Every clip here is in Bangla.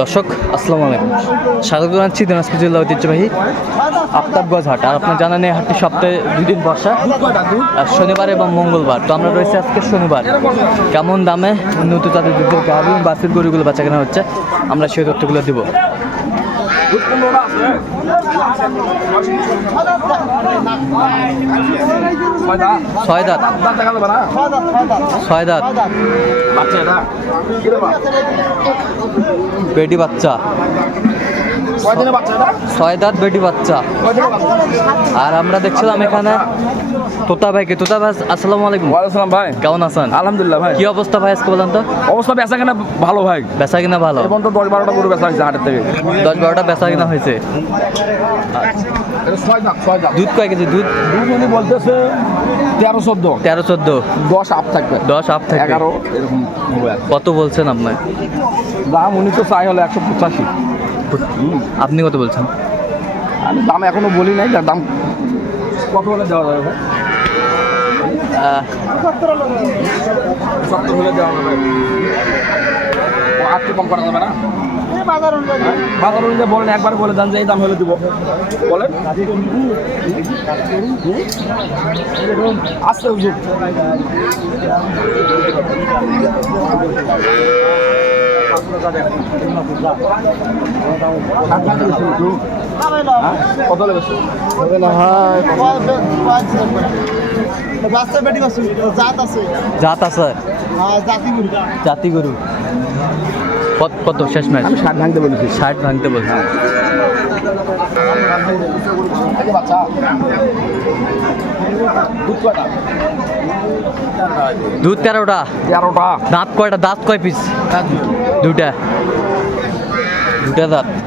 দর্শক, আসসালামু আলাইকুম। স্বাগত জানাচ্ছি দিনাজপুর জেলা ঐতিহ্যবাহী আফতাবগঞ্জ হাট। আর আপনার জানা নেই হাটটি সপ্তাহে দুই দিন আর শনিবার এবং মঙ্গলবার। তো আমরা রয়েছে আজকে শনিবার। কেমন দামে উন্নত তাদের দুধের গাভী বাসের গরুগুলো বেচা কেনা হচ্ছে, আমরা সেই তথ্যগুলো দিব। ছয় দাঁত। ছয় দাঁত। বেটি বাচ্চা। ছয় দাঁত বেটি বাচ্চা। আর আমরা দেখছিলাম এখানে তোতা ভাইকে। তোতা ভাই আসসালামু আলাইকুম। ওয়ালাইকুম ভাই। কেমন আছেন? আলহামদুলিল্লাহ ভাই। কি অবস্থা ভাই আজকে বলেন তো অবস্থা বেচা কেনা ভালো ভাই। বেচা কিনা ভালো? এবং তো দশ বারোটা গরু বেচা হয়েছে হাটের থেকে। দশ বারোটা বেচা কিনা হয়েছে। দুধ কয় কেজি? দুধ? দুধ উনি বলতেছে তেরো চোদ্দ। তেরো চোদ্দ। দশ আপ থাকবে। দশ আপ থেকে এগারো এরকম। কত বলছেন আপনার দাম উনি তো চাই হলো একশো পঁচাশি। আপনি কত বলছেন? আমি দাম এখনও বলি নাই দাম কত হলে দেওয়া যাবে? সত্তর হলে দেওয়া যাবে। আর কি কম করা যাবে না? বাজার অনুযায়ী বলেন একবার বলে দেন যে এই দাম হলে দিব। বলেন। আসতে হুজুর। কত লেগেছে জাত আছে। জাত আছে। হ্যাঁ জাতি গরু। জাতি গরু। কত শেষ ম্যাচ? ষাট ভাঙতে বলেছি। ষাট ভাঙতে বলছি। দুধ তেরোটা? তেরোটা। দাঁত কয়টা? দাঁত কয় পিস দুটা দুটা দাঁত বেটা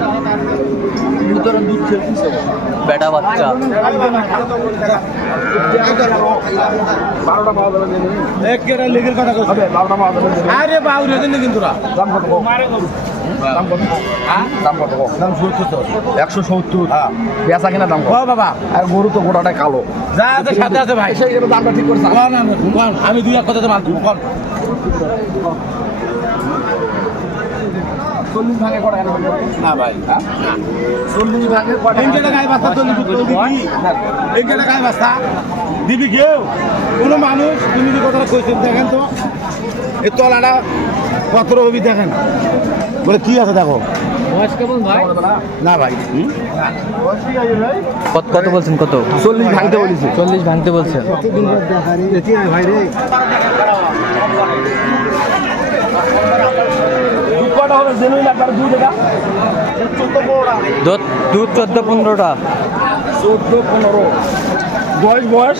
বাচ্চা বারোটা পাওয়া যাবে যে নেই। একেবারে লেগের কথা কইছ হবে, বারোটা পাওয়া যাবে যে নেই। আরে বাউরে দিন কিন্তু রা দাম কত কম? দাম কত? দাম কত কম? দাম 70 একশো সত্তর। বেচা কিনা দাম কত? ও বাবা। আর গরু তো গোটাটাই কালো। যা আছে সাথে আছে ভাই। সেই জন্য দামটা ঠিক করছে? আমি দুই এক কোন? চল্লিশ ভাগে কটা না ভাই। হ্যাঁ? চল্লিশ ভাগে কটা এনকে বাস্তা তো দিবি। বাস্তা কেউ? কোন মানুষ? তুমি যে কথাটা কইছেন দেখেন তো। এই তলাটা পত্র হবি দেখেন। বলে কি আছে দেখো? না ভাই। কত কত বলছেন কত? চল্লিশ ভাঙতে বলেছে। চল্লিশ ভাঙতে বলছেন। ভাই রে? কটা হবে? জেনুইন আপনার দুধ এটা দুধ দুধ চোদ্দ পনেরোটা। চোদ্দ পনেরো। বয়স বয়স?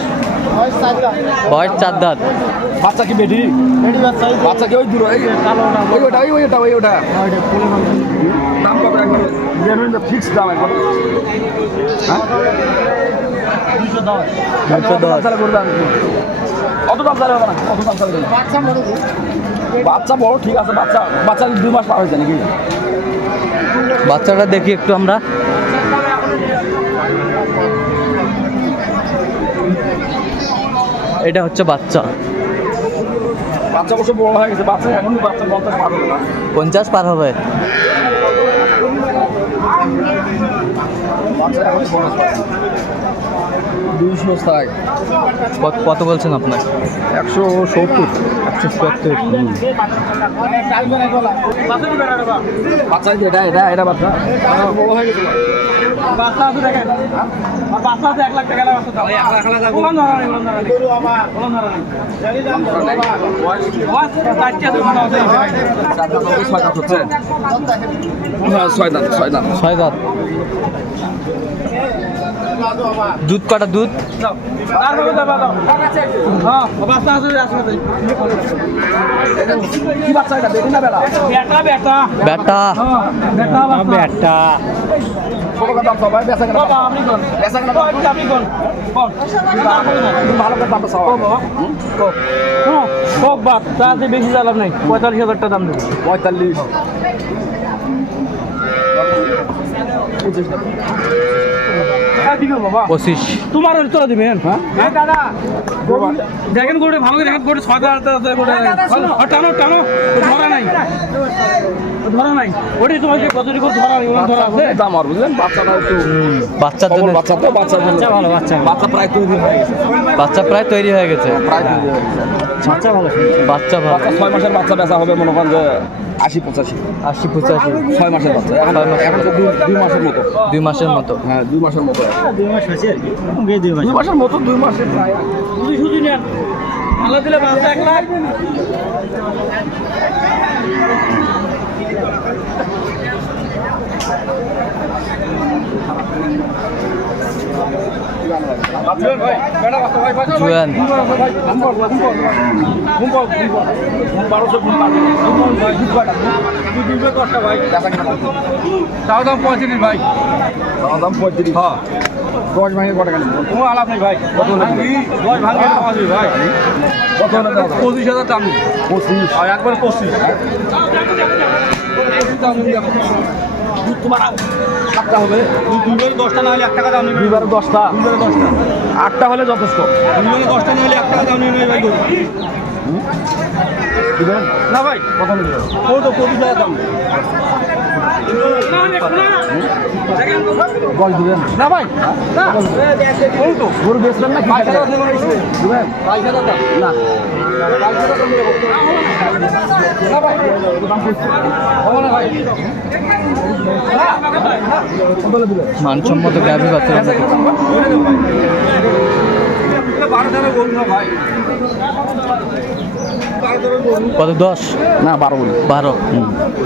বয়স চার দাঁত। বাচ্চা কি বেটি? বাচ্চা কি ওই দূর? ওই ওই ওটা ওই ওটা ওই ওটা। দাম কত একবার জেনুইন ফিক্স দাম একবার হ্যাঁ? দুশো। দশ। করবে আমি। অত দাম চালে হবে না অত দাম চালে বাচ্চা বড় ঠিক আছে বাচ্চা বাচ্চা দুই মাস পার হয়েছে নাকি? বাচ্চাটা দেখি একটু আমরা। এটা হচ্ছে বাচ্চা। বাচ্চা অবশ্য বড় হয়ে গেছে বাচ্চা এখন বাচ্চা পঞ্চাশ পার হবে না। পঞ্চাশ পার হবে। বাচ্চা এখন বড় দুইশো ষাট। কত বলছেন আপনার? একশো সত্তর। একশো সত্তর বাচ্চা এটা এটা এটা বাচ্চা। বড় হয়ে গেছে ছয় দাঁত হচ্ছে ছয় দাঁত ছয় দাঁত। ছয় দাঁত। করে দামটা চাওয়া বেশি জ্বালাম নাই পঁয়তাল্লিশ হাজার টাকা দাম দেবো পঁয়তাল্লিশ পঁচিশ। তোমার তোরা দিবেন হ্যাঁ? দাদা। দেখেন গোটে ভালো দেখেন গোটে ছয় হাজার টানো টানো। ধরা নাই। ধরা নাই। ওটাই তোমাকে কতটি করে ধরা নেই ধরা আছে দাম আর বুঝলেন? বাচ্চাটা একটু। বাচ্চার সবল জন্য বাচ্চা তো বাচ্চা বাচ্চা ভালো বাচ্চা। বাচ্চা প্রায় তৈরি হয়ে গেছে। বাচ্চা প্রায় তৈরি হয়ে গেছে। প্রায় তৈরি হয়ে গেছে। বাচ্চা ভালো। বাচ্চা ভালো। বাচ্চা ছয় মাসের বাচ্চা বেচা হবে মনে করেন যে আশি পঁচাশি। আশি পঁচাশি। ছয় মাসের বাচ্চা। এখন এখন তো দুই মাসের মতো। দুই মাসের মতো। হ্যাঁ দুই মাসের মতো। দুই মাস কি। দুই মাস। দুই মাসের মতো দুই মাসের শুধু শুধু নেন। ভালো দিলে বাচ্চা এক লাখ। জুয়ান। তাও দাম পঁয়ত্রিশ ভাই আমার দাম। পঁয়ত্রিশ হ্যাঁ দশ ভাঙে কটা কেন কোনো আলাপ নেই ভাই কত দশ ভাঙে ভাই কত পঁচিশ হাজার দাম পঁচিশ একবার পঁচিশ তোমার সাতটা হবে। দুইবারে দশটা না হলে এক টাকা দাম নেবে। দশটা। দুইবারে দশটা। আটটা হলে যথেষ্ট। দুইবারে দশটা না হলে এক টাকা দাম নেবে ভাই। না ভাই কত হলে ও তো পঁচিশ হাজার দাম? দিবেন না ভাই না। গরু বেচবেন নেবে। না। মানসম্মত গাভী বাচ্চা কত দশ? না বারো বারো।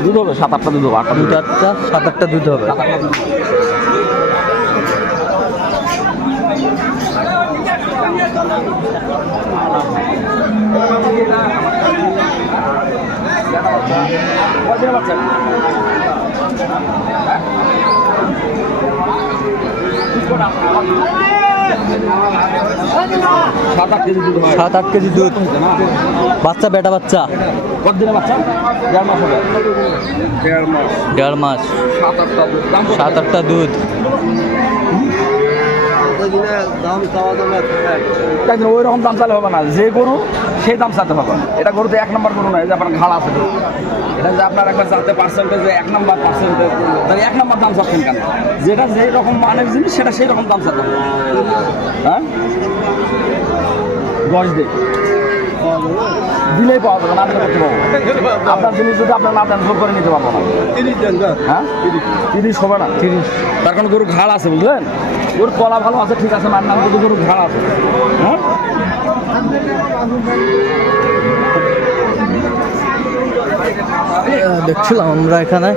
দুধ হবে সাত আটটা দুধ হবে আটটা দুধ আটটা সাত আটটা দুধ হবে। সাত আট কেজি দুধ সাত আট কেজি দুধ। বাচ্চা বেটা বাচ্চা? কত দিনের বাচ্চা? দেড় মাস হবে। দেড় মাস। সাত আটটা দুধ। জন্য ওই রকম দাম চালে হবে না। যে গরু, সেই দাম চাতে হবে। এটা গরুতে এক নম্বর গরু নয় যে আপনার ঘাড় আছে এটা যে আপনার একবার যাতে পার্সেন্টেজ এক নম্বর পার্সেন্টেজ তাহলে এক নম্বর দাম চাচ্ছেন কেন? যেটা যেই রকম মানের জিনিস, সেটা সেই রকম দাম চাতে হবে। হ্যাঁ? দশ দিন। দিলেই পাওয়া যাবে না করতে পারব। আপনার জিনিস যদি আপনার না দেন করে নিতে পারব না। হ্যাঁ? তিরিশ হবে না? তিরিশ। তার কারণ গরু ঘাড় আছে, বুঝলেন? গরুর তলা ভালো আছে, ঠিক আছে, মার নাম কিন্তু গরু ঘাড় আছে। হ্যাঁ? দেখছিলাম আমরা এখানে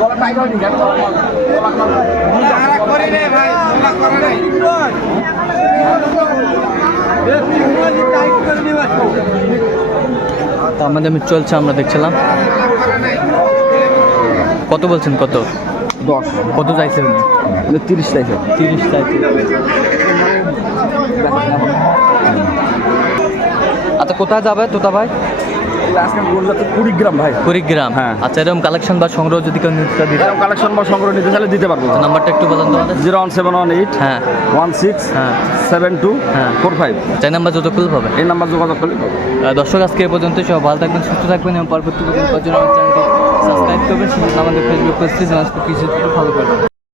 গলা টাইট হয়নি কেন তো আমাদের আমি চলছে আমরা দেখছিলাম। কত বলছেন কত? দশ। কত চাইছেন? মানে তিরিশ চাইছে তিরিশ চাইছে আচ্ছা কোথায় যাবে তোতা ভাই? কুড়িগ্রাম ভাই। কুড়িগ্রাম? হ্যাঁ। আচ্ছা এরকম কালেকশন বা সংগ্রহ যদি কেউ নিতে দিতে এরকম কালেকশন বা সংগ্রহ নিতে চাইলে দিতে পারব। নাম্বারটা একটু বলেন তো zero one seven one eight হ্যাঁ। ওয়ান সিক্স হ্যাঁ। সেভেন টু হ্যাঁ। Four five. চাই নাম্বার যত খুল পাবে এই নাম্বার যোগাযোগ করলে পাবো। দর্শক আজকে এ পর্যন্ত সব ভালো থাকবেন সুস্থ থাকবেন এবং পরবর্তী পর্যন্ত সাবস্ক্রাইব করবেন। আমাদের ফেসবুক পেজটি ফলো করবেন।